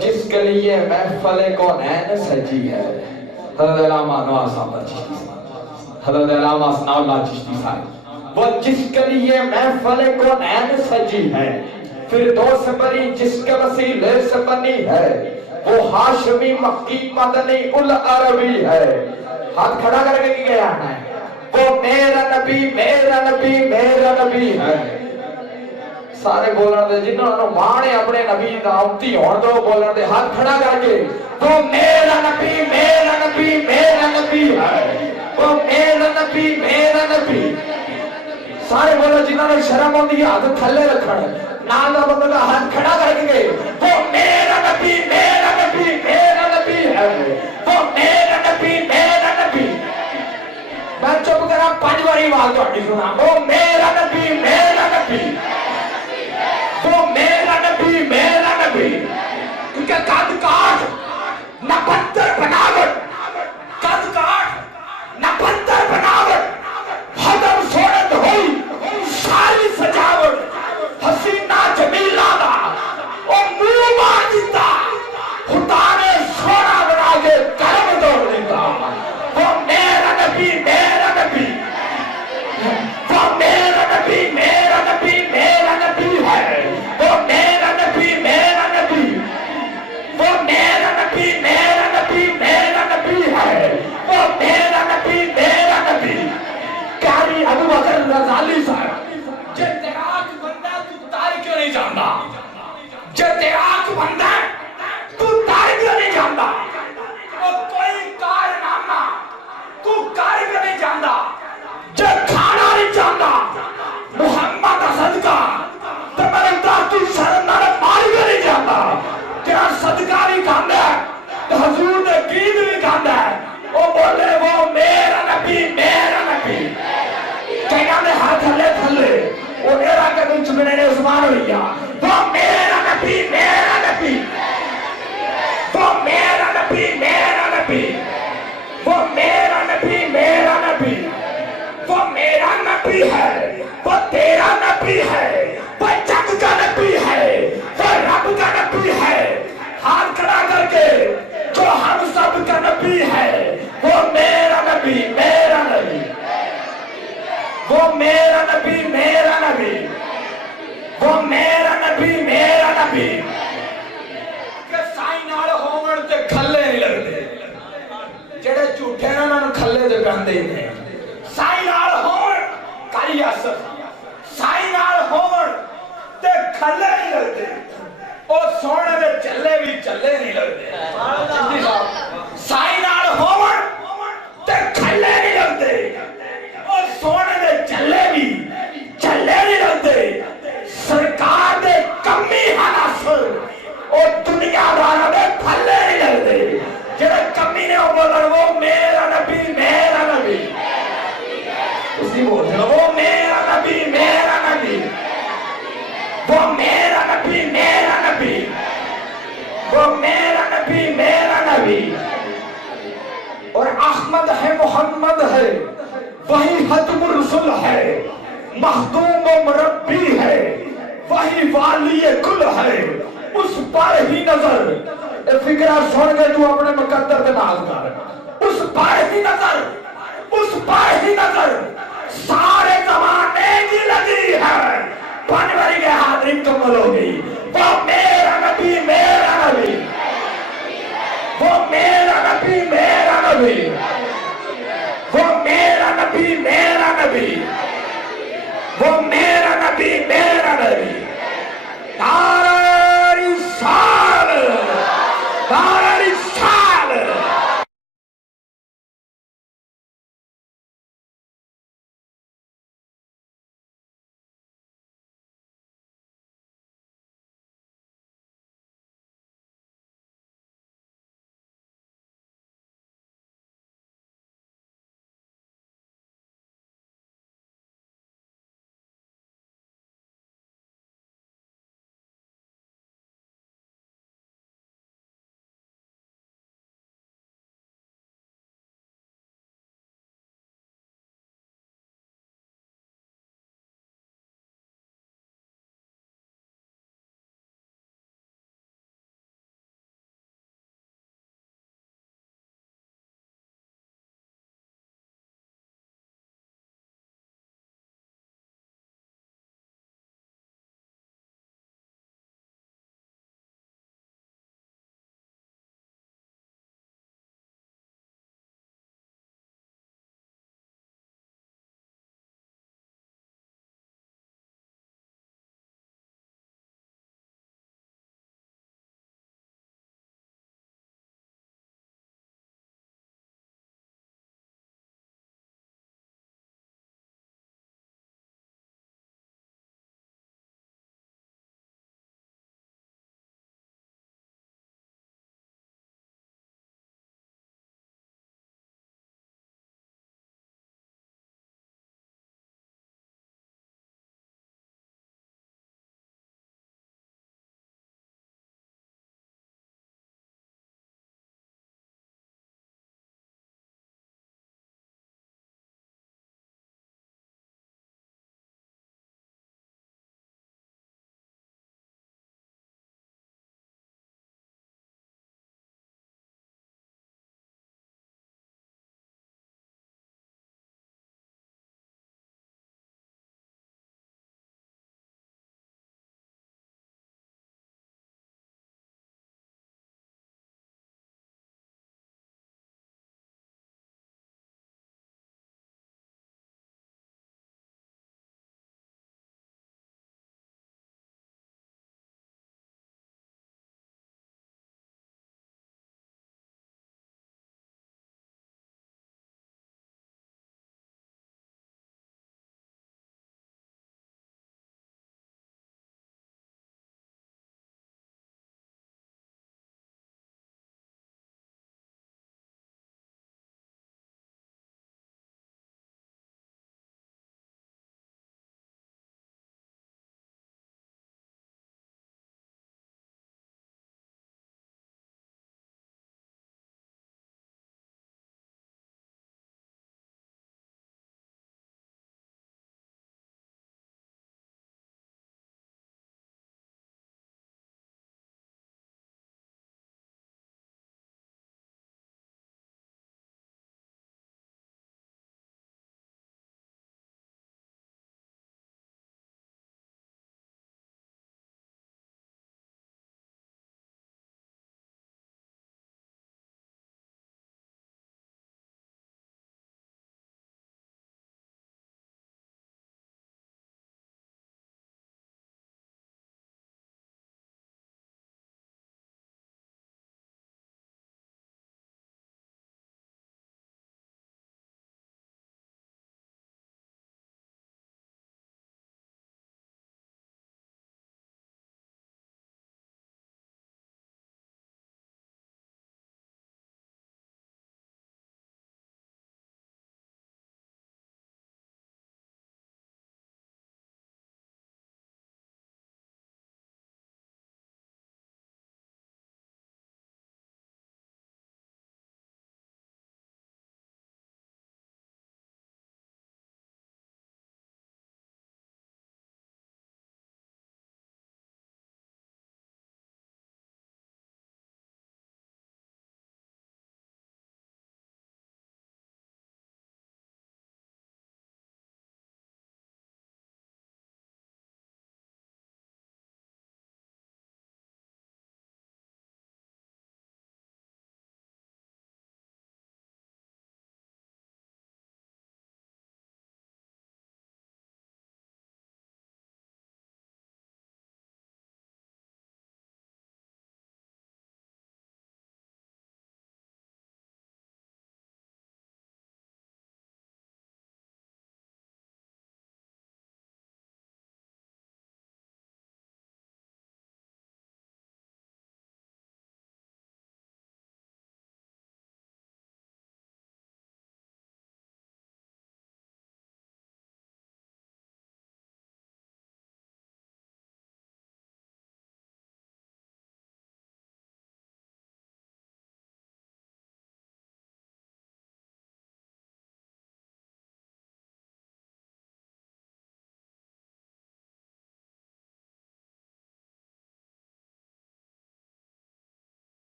جس کے لیے محفل کونین سجی ہے. حضرت علامہ نواز صاحب چشتی صاحب، حضرت علامہ ثناء اللہ چشتی صاحب، وہ جس کے لیے محفل کونین سجی ہے، فردوس بری جس کے وسیلے سے بنی ہے، وہ ہاشمی مکی مدنی العربی ہے. ہاتھ کھڑا کر کے گیا ہے، وہ میرا نبی میرا نبی میرا نبی ہے. سارے بولن دے جنہوں نے مانے اپنے نبی دا امتی ہون دو بولن دے ہاتھ کھڑا کر کے وہ میرا نبی میرا نبی میرا نبی ہے، وہ میرا نبی میرا نبی. سارے بولو جنہوں نے شرم ہوندی ہاتھ تھلے رکھن نال دا بندہ کا ہاتھ کھڑا کر کے وہ میرا نبی میرا نبی میرا نبی ہے، وہ میرا نبی میرا نبی. میں چپ کرا 5 باری آواز تہاڈی سنا، وہ میرا نبی میرا نبی، وہ میرا نبی میرا نبی. کیونکہ قد کاٹ نہ پتھر بناوٹ، قد کاٹ نہ پتھر بناوٹ، حدم صورت ہوئی ساری سجاوٹ، حسینہ جمیلہ دا او منہ مار دیتا، خدا نے سونا بنا کے کرم توڑ دیتا. وہ میرا نبی میرا نبی، وہ میرا نبی میرا نبی میرا نبی ہے، وہ میرا نبی میرا نبی، وہ میرا نبی میرا نبی میرا نبی ہے، وہ میرا نبی میرا نبی. قاری ابو بکر غزالی صاحب، جے تیراک بندہ تو تار کیوں نہیں جاندا، جے تیراک بندہ تو تار کیوں نہیں جاندا، وہ کوئی کارنامہ تو کار کیوں نہیں جاندا، جے کھانا نہیں جاندا محمد صدقہ تو مرتا تو شرم نہ مار کیوں نہیں جاندا، تیرا صدقہ بھی کھاندا ہے تو حضور نے گیت بھی کھاندا ہے. وہ بولے وہ میرا نبی میرا نبی، کہنا نے ہاتھ تھلے تھلے وہ میرا قدم چکنے نے عثمان ہویا. وہ میرا نبی میرا نبی، وہ میرا نبی میرا نبی، وہ میرا نبی میرا نبی، وہ میرا نبی ہے، وہ تیرا نبی ہے، وہ جگ کا نبی ہے، وہ رب کا نبی ہے. ہاتھ کھڑا کر کے جو ہم سب کا نبی ہے، وہ میرا نبی میرا نبی، وہ میرا نبی میرا نبی، وہ میرا نبی میرا نبی. کہ سائیں نال ہون تے کھلے نہیں لگدے، جڑے جھوٹے نے انہاں نوں کھلے تے کہندے ہی نہیں. سائیں نال ہون کاری اثر، سائیں نال ہون تے کھلے نہیں لگدے، او سونے دے چلے بھی چلے نہیں لگدے. جلدی صاحب سائیں نال ہون تے کھلے نہیں لگدے، او سونے دے چلے بھی چلے نہیں لگدے. سرکار دے کمی حناصر او دنیا دار دے پھلے نہیں لگدے. جڑے کمی نے او بولن وہ میرا نبی میرا نبی، اسی بولتے ہیں وہ میرا نبی میرا نبی، وہ میرا نبی میرا نبی، وہ میرا نبی میرا نبی. اور احمد ہے محمد ہے، وہی ختم الرسل ہے، مخدوم و مربی ہے، وہی والی کل ہے، اس پر ہی نظر. اے فکرہ سن کے تو اپنے مقدر کے ناز کر، اس پر ہی نظر، اس پر ہی نظر سارے زمانے کی لگی ہے. پانوری کے حاضری مکمل ہو گئی. وہ میرا نبی